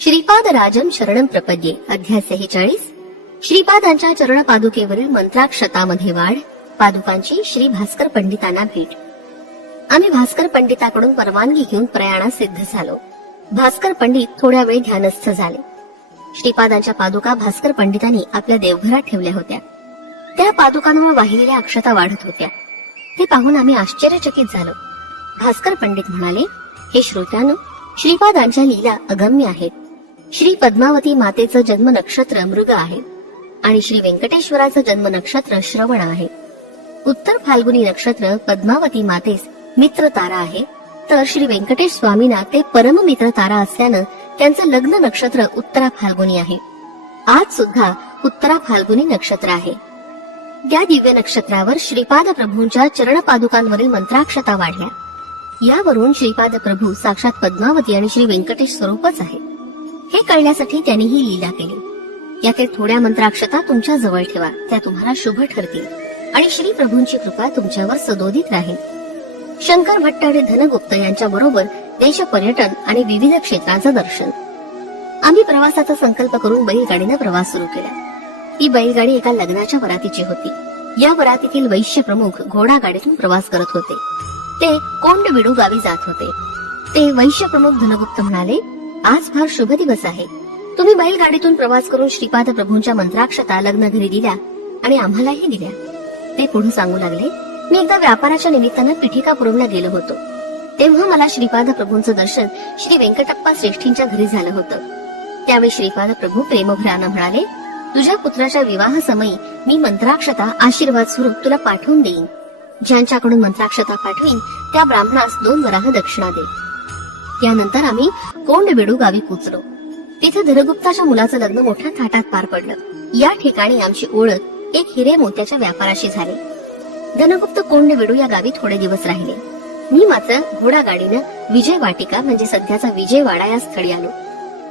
श्रीपाद राजम शरण प्रपद्ये अध्याय सेहेचाळीस श्रीपादांच्या चरण पादुकेवरील मंत्राक्षतामध्ये वाढ पादुकांची श्री भास्कर पंडितांना भेट आम्ही भास्कर पंडिताकडून परवानगी घेऊन प्रयाणात सिद्ध झालो भास्कर पंडित थोड्या वेळ ध्यानस्थ झाले श्रीपादांच्या पादुका भास्कर पंडितांनी आपल्या देवघरात ठेवल्या होत्या त्या पादुकांवर वाहिलेल्या अक्षता वाढत होत्या ते पाहून आम्ही आश्चर्यचकित झालो भास्कर पंडित म्हणाले हे श्रोत्यानो श्रीपादांच्या लीला अगम्य आहेत श्री पद्मावती मातेचं जन्म नक्षत्र मृग आहे आणि श्री व्यंकटेश्वराचं जन्म नक्षत्र श्रवण आहे उत्तर फाल्गुनी नक्षत्र पद्मावती मातेस मित्र तारा आहे तर श्री व्यंकटेश स्वामींना ते परम मित्र तारा असल्यानं त्यांचं लग्न नक्षत्र उत्तरा फाल्गुनी आहे आज सुद्धा उत्तरा फाल्गुनी नक्षत्र आहे या दिव्य नक्षत्रावर श्रीपाद प्रभूंच्या चरण पादुकांवरील मंत्राक्षता वाढल्या यावरून श्रीपाद प्रभू साक्षात पद्मावती आणि श्री व्यंकटेश स्वरूपच आहे हे कळण्यासाठी त्यांनी ही लीला केली या ते थोड्या मंत्राक्षता तुमच्या जवळ ठेवा त्या तुम्हाला शुभ ठरतील आणि श्री प्रभूंची कृपा तुमच्यावर सदोदित राहील शंकर भट्ट आणि धनगुप्त यांच्या बरोबर देश पर्यटन आणि विविध क्षेत्रांचं दर्शन आम्ही प्रवासाचा संकल्प करून बैलगाडीने प्रवास सुरू केला ही बैलगाडी एका लग्नाच्या वरातीची होती या वरातीतील वैश्य प्रमुख घोडा गाडीतून प्रवास करत होते ते कोंडबिडू गावी जात होते ते वैश्य प्रमुख धनगुप्त म्हणाले आज फार शुभ दिवस आहे तुम्ही बैलगाडीतून प्रवास करून श्रीपाद प्रभूंच्या मंत्राक्षता लग्न घरी दिल्या आणि आम्हालाही दिल्या ते पुढे सांगू लागले मी एकदा व्यापाराच्या निमित्तानं पुरवण्या गेलो होतो तेव्हा मला श्रीपाद प्रभूंचं दर्शन श्री वेंकटप्पा श्रेष्ठींच्या घरी झालं होतं त्यावेळी श्रीपाद प्रभू प्रेमभरानं म्हणाले तुझ्या पुत्राच्या विवाह समयी मी मंत्राक्षता आशीर्वाद स्वरूप तुला पाठवून देईन ज्यांच्याकडून मंत्राक्षता पाठवीन त्या ब्राह्मणास दोन वराह दक्षिणा देईन यानंतर आम्ही कोंडवेडू गावी पोचलो तिथे धरगुप्ताच्या मुलाचं लग्न मोठ्या थाटात पार पडलं या ठिकाणी आमची ओळख एक हिरे मोत्याच्या व्यापाराशी झाली धनगुप्त कोंडबेडू या गावी थोडे दिवस राहिले मी मात्र घोडा गाडीनं विजय वाटिका म्हणजे सध्याचा विजयवाडा या स्थळी आलो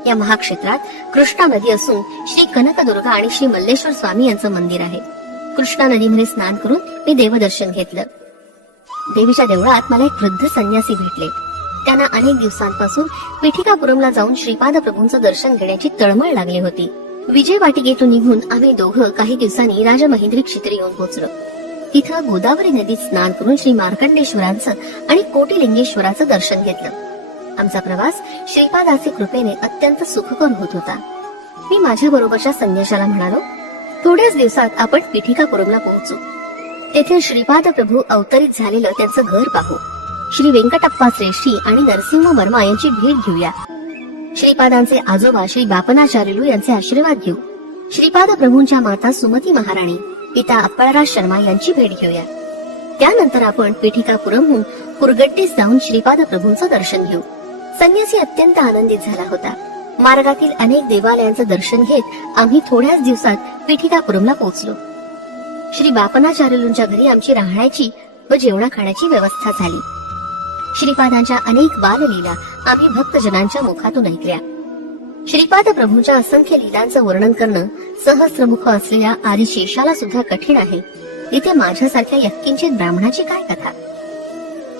या महाक्षेत्रात कृष्णा नदी असून श्री कनकदुर्गा आणि श्री मल्लेश्वर स्वामी यांचं मंदिर आहे कृष्णा नदीमध्ये स्नान करून मी देवदर्शन घेतलं देवीच्या देवळात मला एक वृद्ध संन्यासी भेटले त्यांना अनेक दिवसांपासून पिठिकापुरमला जाऊन श्रीपाद प्रभूंचं दर्शन घेण्याची तळमळ लागली होती विजय वाटिकेतून निघून आम्ही दोघं काही दिवसांनी राजमहेंद्री क्षेत्र येऊन पोहोचलो तिथं गोदावरी नदीत स्नान करून श्री मार्कंडेश्वरांचं आणि कोटिलिंगेश्वराचं दर्शन घेतलं आमचा प्रवास श्रीपादाचे कृपेने अत्यंत सुखकर होत होता मी माझ्या बरोबरच्या संन्याशाला म्हणालो थोड्याच दिवसात आपण पिठिकापुरमला पोहोचू तेथे श्रीपाद प्रभू अवतरित झालेलं त्यांचं घर पाहू श्री वेंकटप्पा श्रेष्ठी आणि नरसिंह वर्मा यांची भेट घेऊया श्रीपादांचे आजोबा श्री बापनाचार्यलू यांचे आशीर्वाद घेऊ श्रीपाद प्रभूंच्या माता सुमती महाराणी पिता अप्पळराज शर्मा यांची भेट घेऊया त्यानंतर आपण पीठिकापुरमहून कुरगट्टीस जाऊन श्रीपाद प्रभूंचं दर्शन घेऊ संन्यासी अत्यंत आनंदित झाला होता मार्गातील अनेक देवालयांचं दर्शन घेत आम्ही थोड्याच दिवसात पीठिकापुरमला पोहोचलो श्री बापनाचार्यलूंच्या घरी आमची राहण्याची व जेवणा खाण्याची व्यवस्था झाली श्रीपादांच्या अनेक बाल बाललीला आम्ही भक्तजनांच्या मुखातून ऐकल्या श्रीपाद प्रभूंच्या असंख्य लीलांचं वर्णन करणं सहस्रमुख असलेल्या आदिशेषाला सुद्धा कठीण आहे इथे माझ्यासारख्या यत्किंचित ब्राह्मणाची काय कथा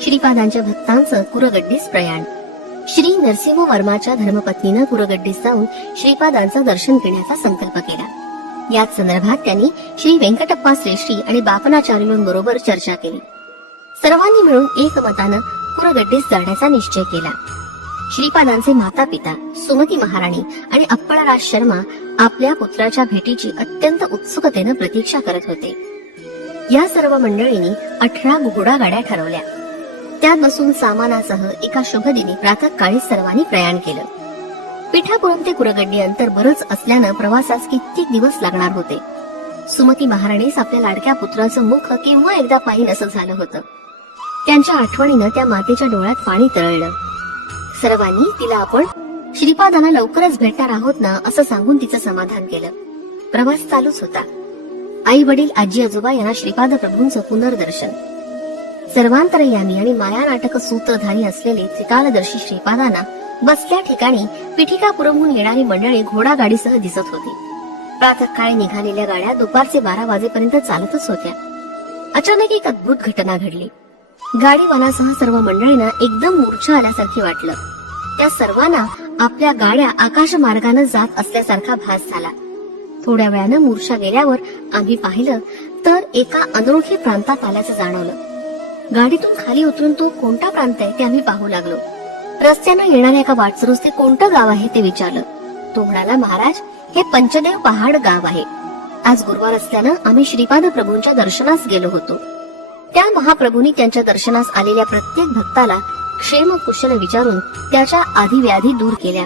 श्रीपादांच्या भक्तांचं कुरगड्डीस प्रयाण श्री नरसिंह वर्माच्या धर्मपत्नीनं कुरगड्डीस जाऊन श्रीपादांचं दर्शन घेण्याचा संकल्प केला याच संदर्भात त्यांनी श्री व्यंकटप्पा श्रेष्ठी आणि बापनाचार्यांबरोबर चर्चा केली सर्वांनी मिळून एकमतानं गड्डीस जाण्याचा निश्चय केला श्रीपादांचे माता पिता सुमती महाराणी आणि अप्पळराज शर्मा आपल्या पुत्राच्या भेटीची अत्यंत उत्सुकतेनं प्रतीक्षा करत होते या सर्व मंडळींनी अठरा बुगुडा गाड्या ठरवल्या त्यात बसून सामानासह एका शुभदिनी प्रातकाळी सर्वांनी प्रयाण केलं पिठापुरम ते कुरगड्डी अंतर बरंच असल्यानं प्रवासास कित्येक दिवस लागणार होते सुमती महाराणीस आपल्या लाडक्या पुत्राचं मुख केव्हा एकदा पाहिन असं झालं होतं त्यांच्या आठवणीनं त्या मातेच्या डोळ्यात पाणी तळलं सर्वांनी तिला आपण श्रीपादाला लवकरच भेटणार आहोत ना असं सांगून तिचं समाधान केलं प्रवास चालूच होता आई वडील आजी आजोबा यांना श्रीपाद प्रभूंचं पुनर्दर्शन सर्वांतरयामी आणि माया नाटक सूत्रधारी असलेले त्रिकालदर्शी श्रीपादांना बसल्या ठिकाणी पिठिका पुरवून येणारी मंडळी घोडा गाडीसह दिसत होती प्रातःकाळी निघालेल्या गाड्या दुपारचे बारा वाजेपर्यंत चालतच होत्या अचानक एक अद्भुत घटना घडली गाडीवालासह सर्व मंडळींना एकदम मूर्छा आल्यासारखी वाटलं त्या सर्वांना आपल्या गाड्या आकाश मार्गाने जात असल्यासारखा भास झाला थोड्या वेळानं मूर्छा गेल्यावर आम्ही पाहिलं तर एका अनोळखी प्रांतात आल्याचं जाणवलं गाडीतून खाली उतरून तो कोणता प्रांत आहे ते आम्ही पाहू लागलो रस्त्यानं येणाऱ्या एका वाटसरूस ते कोणतं गाव आहे ते विचारलं तो म्हणाला महाराज हे पंचदेव पहाड गाव आहे आज गुरुवार असल्यानं आम्ही श्रीपाद प्रभूंच्या दर्शनास गेलो होतो त्या महाप्रभूंनी त्यांच्या दर्शनास आलेल्या प्रत्येक भक्ताला क्षेम कुशल विचारून त्याच्या आधी व्याधी दूर केल्या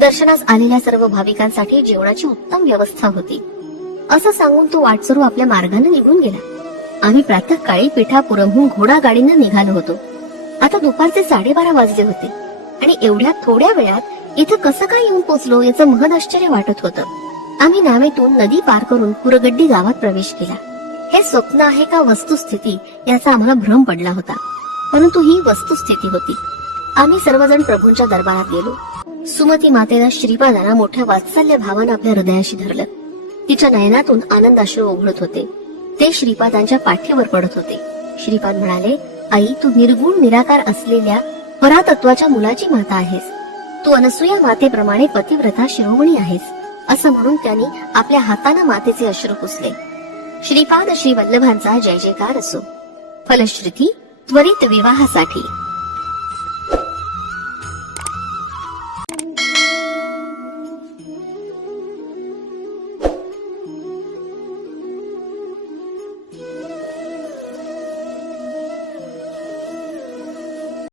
दर्शनास आलेल्या सर्व भाविकांसाठी जेवणाची उत्तम व्यवस्था होती असं सांगून तो वाटसरू आपल्या मार्गाने निघून गेला आम्ही प्रातःकाळी पिठापुरमहून घोडा गाडीनं निघालो होतो आता दुपारचे साडेबारा वाजले होते आणि एवढ्या थोड्या वेळात इथं कसं काय येऊन पोचलो याचं महद आश्चर्य वाटत होतं आम्ही नावेतून नदी पार करून पुरगड्डी गावात प्रवेश केला हे स्वप्न आहे का वस्तुस्थिती याचा आम्हाला भ्रम पडला होता परंतु ही वस्तुस्थिती होती आम्ही सर्वजण प्रभूंच्या दरबारात गेलो सुमती मातेला श्रीपादाला मोठ्या वात्सल्य भावानं आपल्या हृदयाशी धरलं तिच्या नयनातून आनंदाश्रू ओघळत होते ते श्रीपादांच्या पाठीवर पडत होते श्रीपाद म्हणाले आई तू निर्गुण निराकार असलेल्या परातत्वाच्या मुलाची माता आहेस तू अनसूया मातेप्रमाणे पतिव्रता शिरोमणी आहेस असं म्हणून त्यांनी आपल्या हातानं मातेचे अश्रू पुसले श्रीपाद श्री वल्लभांचा जय जयकार असो फलश्रुती त्वरित विवाहासाठी